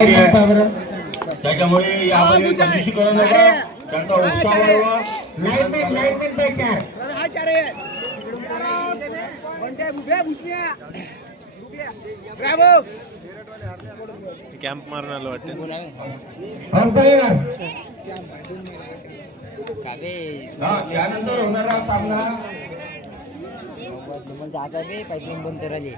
त्याच्यामुळे यामध्ये कंजूसी करू नका, त्यांचा उत्साह वाढवा. कॅम्प मारून आलो वाटतं. त्यानंतर होणारा सामना पाईपलाईन बंद करायली.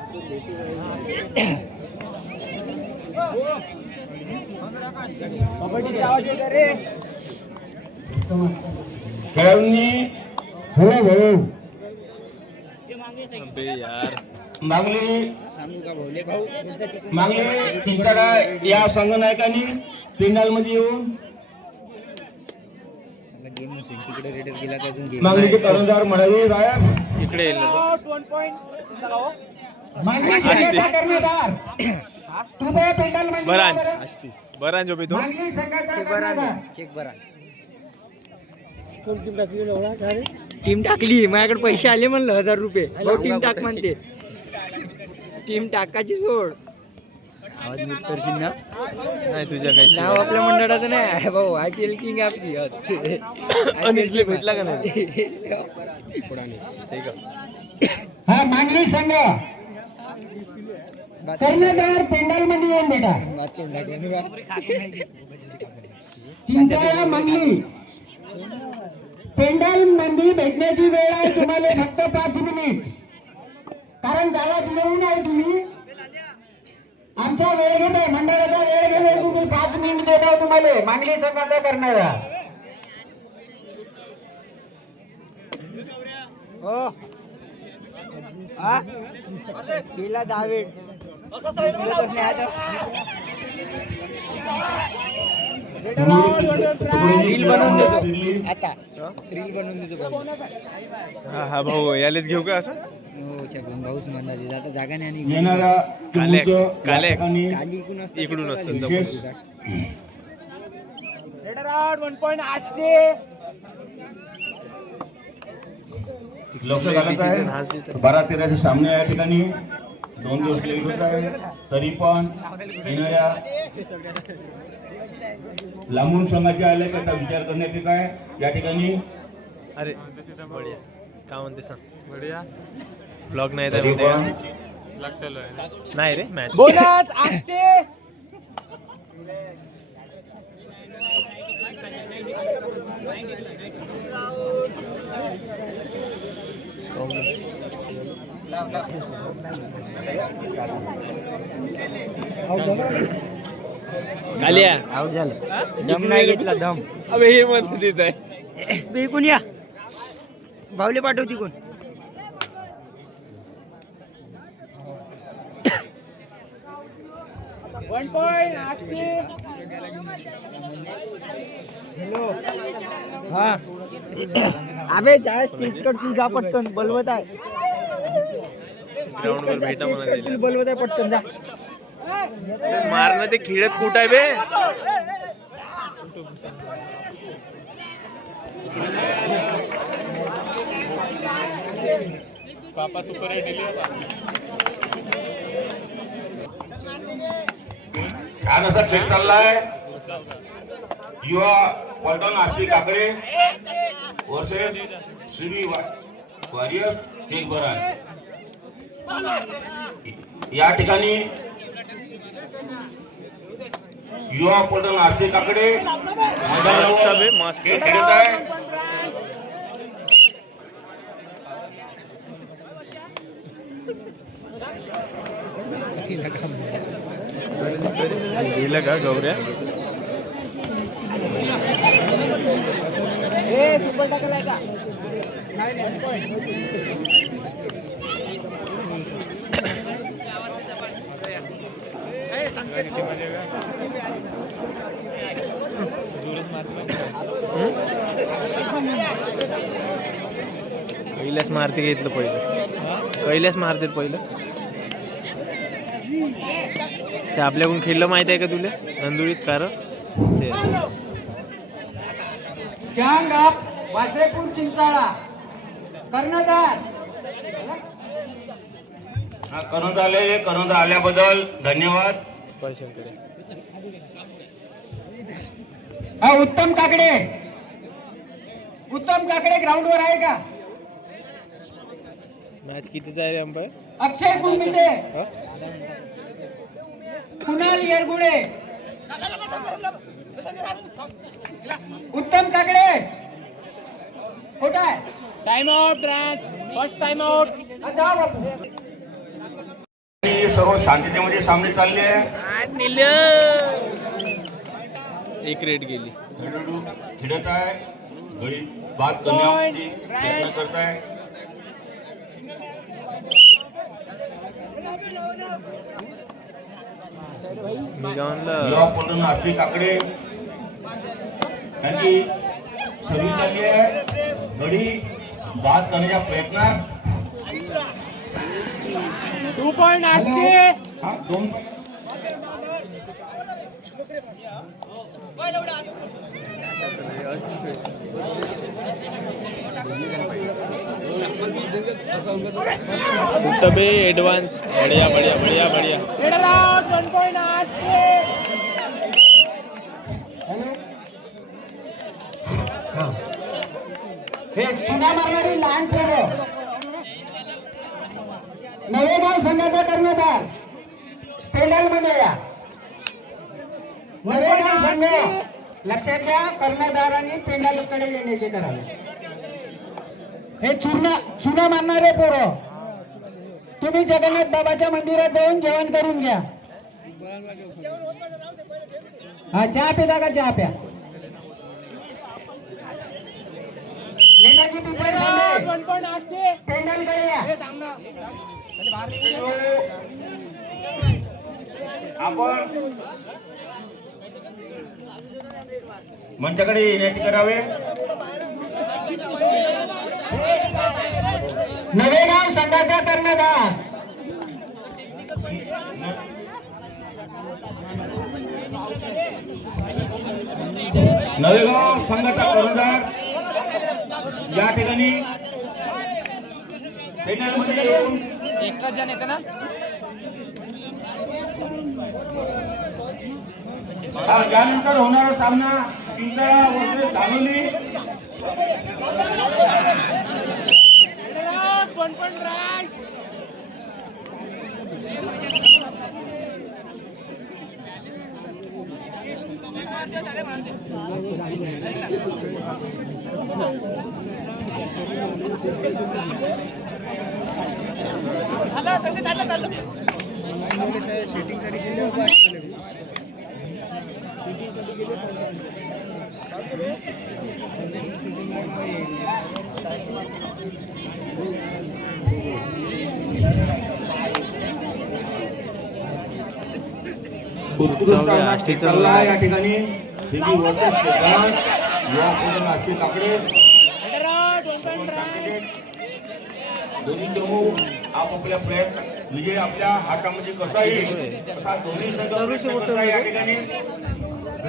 खेळाडूंनी यार मागली तुमच्या या संघनायकांनी पेंडाल मध्ये येऊन मागणीचे कर्णधार म्हणावी रायब इकडे येईल ना बरांज जो भी तो टीम टाकली. माझ्याकडे पैसे आले म्हणलं 1000 रुपये. टीम टाक म्हणते. टीम टाकायची सोड. आवाज नीट करशील ना? नाही तुझ्या काही नाव आपल्या मंडळाचं नाही भाऊ. IPL किंग आपली अनिसले भेटला का नाही? हा मागणी संघ कर्णधार पेंडाल मध्ये येऊन बेटा. चिंचाळा मागणी पेंडाल मध्ये भेटण्याची वेळ आहे तुम्हाला फक्त 5 मिनिट. कारण गावात येऊन आहे तुम्ही. आमचा वेळ घेतोय, मंडळाचा वेळ घेतोय. तुम्ही 5 मिनिट देता तुम्हाला मागणी संघाचा करणारा. केला दावेड रील बनवून देतो. आता रील बनवून देतो. हा भाऊ यालेच घेऊ का असं? भाऊच म्हणला आता जागा नाही. काले इकडून असतं. इकडून असतं. लक्ष घालायचं आहे. 12-13चे सामने या ठिकाणी 2 दिवस लेट होत आहे. तरी पण येणाऱ्या लांबून संघाचे आले त्याचा विचार करण्यात येत आहे या ठिकाणी. अरे बढिया काय म्हणते सांग. बढिया ब्लॉग नाही तर नाही रे मॅच कालिया आउट झालं. दम नाही घेतला दम. अबे हे मत देत आहे बेकून या भावले पाठवती कोण. अबे जा स्टेज कड तू जा पटकन. बलवत आहे ग्राउंड वर भेटा मला बलवत आहे पटकन जा. मारणं ते खेळत कुठं आहे बे. पापा सुपर छान असा खेळ चाललाय. युवा पलटण आरती काकडे वर्सेस श्री वॉरियर्स चेक बरान. या ठिकाणी युवा पलटण आरती काकडे मैदानावर मस्त खेळ खेळत आहे. गेलं का गौऱ्या. कैलास मारती घेतलं पहिलं. कैलास मारते पहिलं. ते आपल्याकडून खेळलं माहित आहे का तुला नंदुरीत कार वासेपूर चिंचाळा कर्णधार करून आल्याबद्दल धन्यवाद. पैशांकडे हा उत्तम काकडे, उत्तम काकडे ग्राउंडवर आहे का? मॅच कितीचा आहे अंपायर? अक्षय कुंभिते, कुणाल येरगुडे, उत्तम काकडे. कुठं आहे? Time out first time out. जा बापू. सर्व शांततेमध्ये सामने चालले आहे. एक रेड गेली. खेळाडू खेळत आहे, गडी बाद करण्यासाठी प्रयत्न करत आहे. मी काय म्हणलं, युवा पलटून आरती काकडे यांची सर्व्हिस झाली आहे. गडी बाद करण्याच्या प्रयत्नात 2 पॉइंट असते. हा 2 तबे एडवांस. बढ़िया बढ़िया बढ़िया बढ़िया. हे चुना मारणारी लहान पोरं नवेगाव संघाचा कर्णधार पेंडल मध्ये या. नवेगाव संघ लक्षात घ्या, कर्णधारांनी पेंडलकडे येण्याचे करावे. हे चुना मारणारे पोरं तुम्ही जगन्नाथ बाबाच्या मंदिरात जाऊन जेवण करून घ्या. हा चहा पिता का? चहा प्या. नेताजी पिंपळे थांबे. पेंडलकडे या. आपण मंचाकडे येण्याचे करावे. नवेगाव संघाचा कर्णधार नवेगाव संघाचा कर्णधार या ठिकाणी पेनलमध्ये येऊन यानंतर होणारा सामना पिंपळा वर्सेस धानोली. उत्कृष्ट कला या ठिकाणी वर्सेस काकडे दोन्ही चमू आपापल्या प्रयत्न विजय आपल्या हातामध्ये कसा येईल असा दोन्ही संघ या ठिकाणी.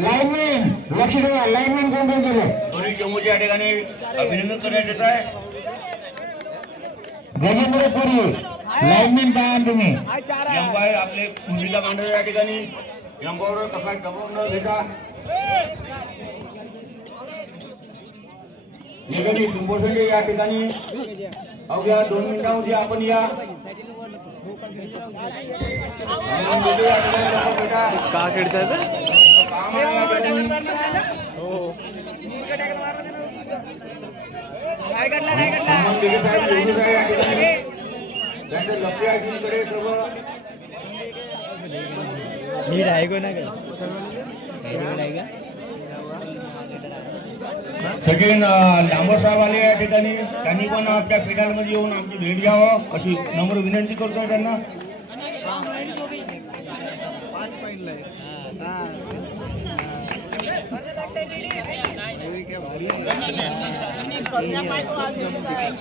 लाईनमॅन लक्ष द्या. लाईनमॅन कोण केलं? दोन्ही चमूचे या ठिकाणी अभिनंदन करण्यात येत आहे. गजेंद्र पुरी लाईनमॅन पहा तुम्ही. अंपायर आपले भूमिका मांडव या ठिकाणी अंपायर कसा दबाव न घेता निगडी कुंभोसंडे या ठिकाणी अवघ्या 2 मिनिटांमध्ये आपण या का खेळतात? नीट आहे ना काय? सचिन लांबर साहेब आले या ठिकाणी. त्यांनी पण आपल्या पिढ्यांमध्ये येऊन आमची भेट घ्यावं अशी नम्र विनंती करतो त्यांना.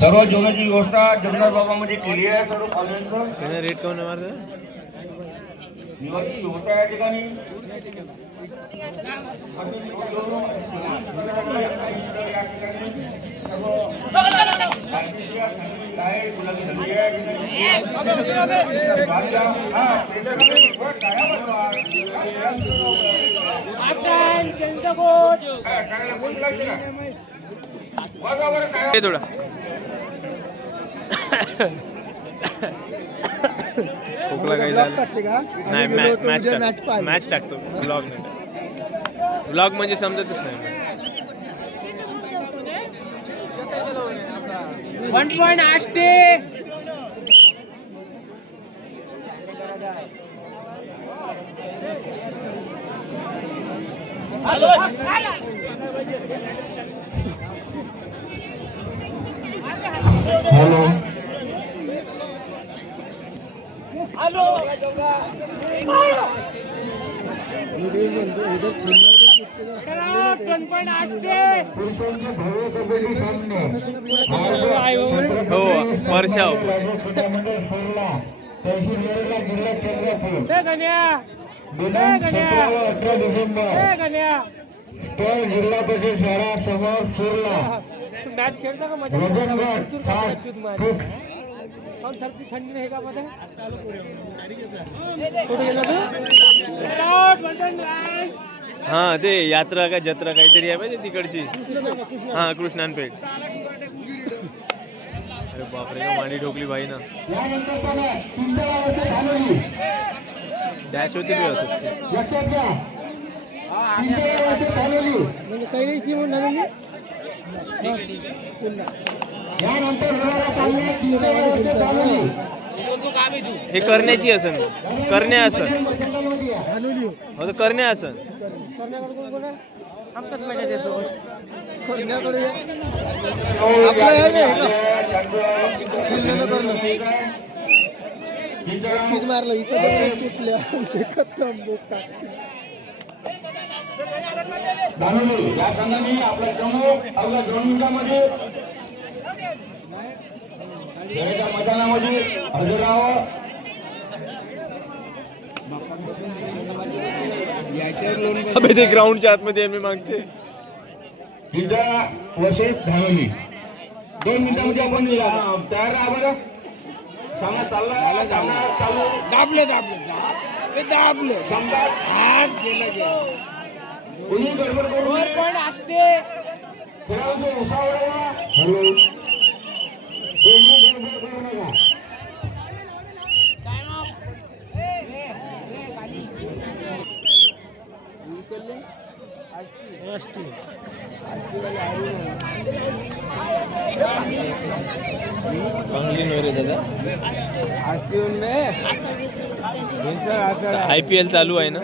सर्व जेवणाची व्यवस्था जगन्नाथ बाबामध्ये केली आहे. सर्व कॉलेजचं रेट कोण मारत? निवासी व्यवस्था या ठिकाणी गुलाबी हे थोडा खोकला काही झाला नाही. मॅच टाकतो ब्लॉग नाही. ब्लॉग म्हणजे समजतच नाही. 1 पॉइंट आष्टे. हो वर्षा जिल्हा परिषद शाळा समोर सुरला मॅच खेळता का मजा थंडी नाही का मध्ये हा ते यात्रा का जत्रा काहीतरी आहे माहिती तिकडची. हा कृष्णानपेठ. अरे बापरे का मांडी ठोकली भाई ना. डॅश होती लक्षात घ्या म्हणजे कैलास ती म्हणून झालेली. यानंतर होणारा सामना चिंचवडचे धानोली. हे करण्याची असन करण्या असन हो तर करण्या असन. आमचाच मॅच आहे सोबत. धानोली या संघाने आपला चमू अवघ्या 2 मिनिटांमध्ये खेळाच्या मैदानामध्ये हजर राहावं. अबे ते ग्राउंडच्या आतमध्ये मी मागचे. जिल्हा वसई धानोली 2 मिनिटांमध्ये आपण तयार राहा बरं. सामना चालला सामना चालू. दाबले समजा हात गेला गेला. कोणी गडबड करू नये. खेळाडूंचे उसावर राहा. कोणी गडबड करू नका. IPL चालू आहे ना.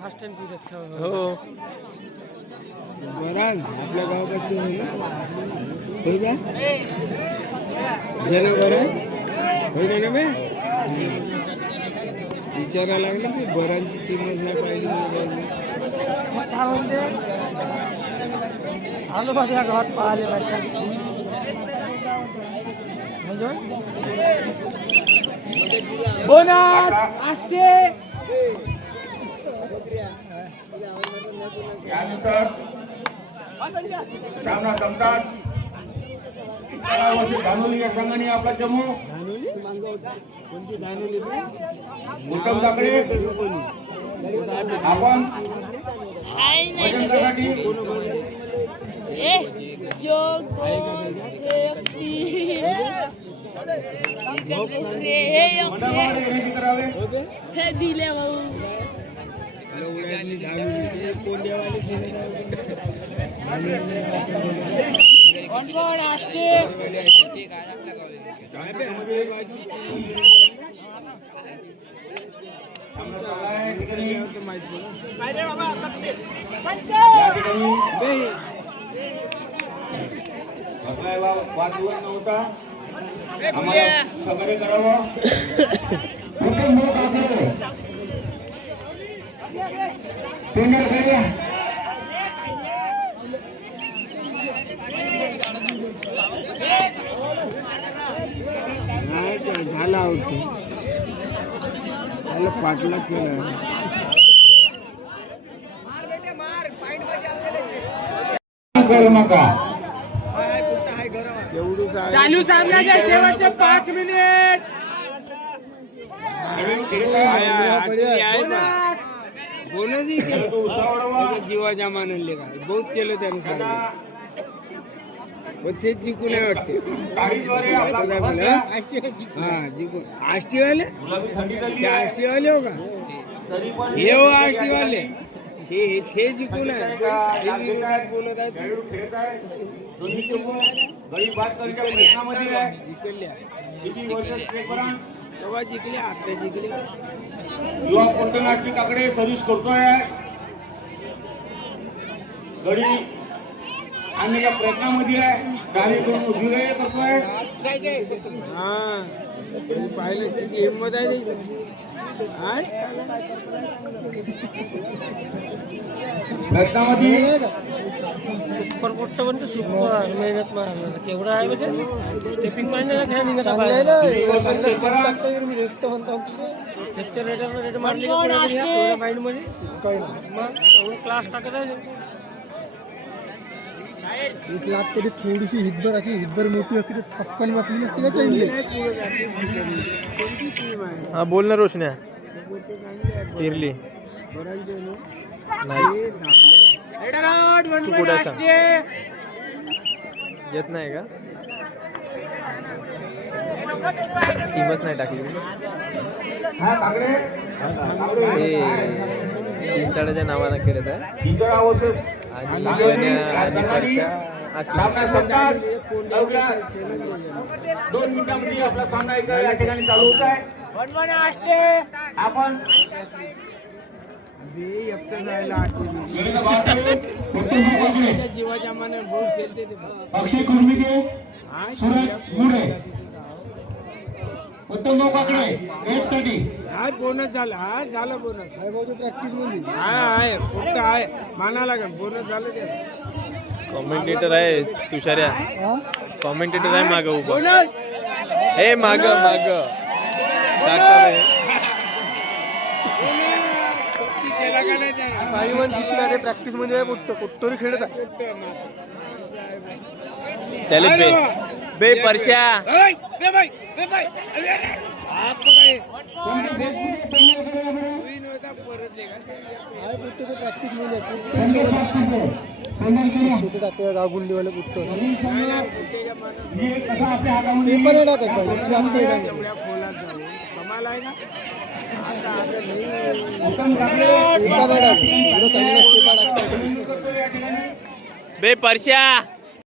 फास्ट अँड फ्युरियस खेळ हो आपल्या गावाकडचे होय का जनावर होय का ना बे. विचारायला लागलं की बरांची चिमच नाही पाहिजे. आलो माझ्या गावात पाहिले बोनस असते. यानंतर सामना संपतात. धानोली या संघाने आपला चमू उत्तम काकडे आपण वजनसाठी विनंती करावे. दिले भाऊ वादविवाद नव्हता. सहकार्य करावं. झाला आउट पाटला केला. करू नका. चालू सामन्याच्या शेवटचे 5 मिनिट. जीवाच्या मानले का बहुत केलं त्याने सांगितलं पण तेच जिंकून नाही वाटते. हा जिंकून आष्टीवाले आष्टीवाले हो का हे हो आष्टीवाले हे जिंकून आहे बोलत आहे तेव्हा जिंकले आता जिंकले. युवा पोटनाट्यकाकडे सर्व्हिस करतोय. गडी आणण्याच्या प्रयत्नामध्ये आहे. डावी करून उजवीकडे करतोय. हा पाहिलं किती हिंमत आहे त्याची. प्रयत्नामध्ये सुपर मोठं म्हणतो सुपर मेहनत मारला केवढा आहे म्हणजे स्टेपिंग मारणे का ध्यान निघत आहे रेट मारली माइंड मध्ये मग एवढं क्लास टाकत आहे तरी थोडीशी हितभर मोठी असते पक्कन बसली नसते का चांगली. हा बोल ना रोशन्या. पिरली नाही तू कुठे सांग येत नाही का टीमच नाही टाकली ते चिंचाड्याच्या नावानं खेळत आहे आणि गण्या आणि परशा असतील. 2 मिनिटांमध्ये आपला सामना इकडे या ठिकाणी चालू होत आहे. आपण जीवाच्या माने बहुत खेळते ते. अक्षय कुर्मिके, सुरज मुळे, उत्तम काकडे 830. हा बोनस झाला. हा झालं बोनस प्रॅक्टिस मध्ये आहे फक्त आहे माना लागेल बोनस झालं ते. कॉमेंटेटर आहे तुषार्या. कॉमेंटेटर आहे माग उभा. बोनस हे माग प्रॅक्टिस मध्ये कुठतरी खेळत आहे. त्याला बे परशा प्रॅक्टिस मध्ये गावगुंडीवाले पुट्ट कमाल आहे ना. बे परशा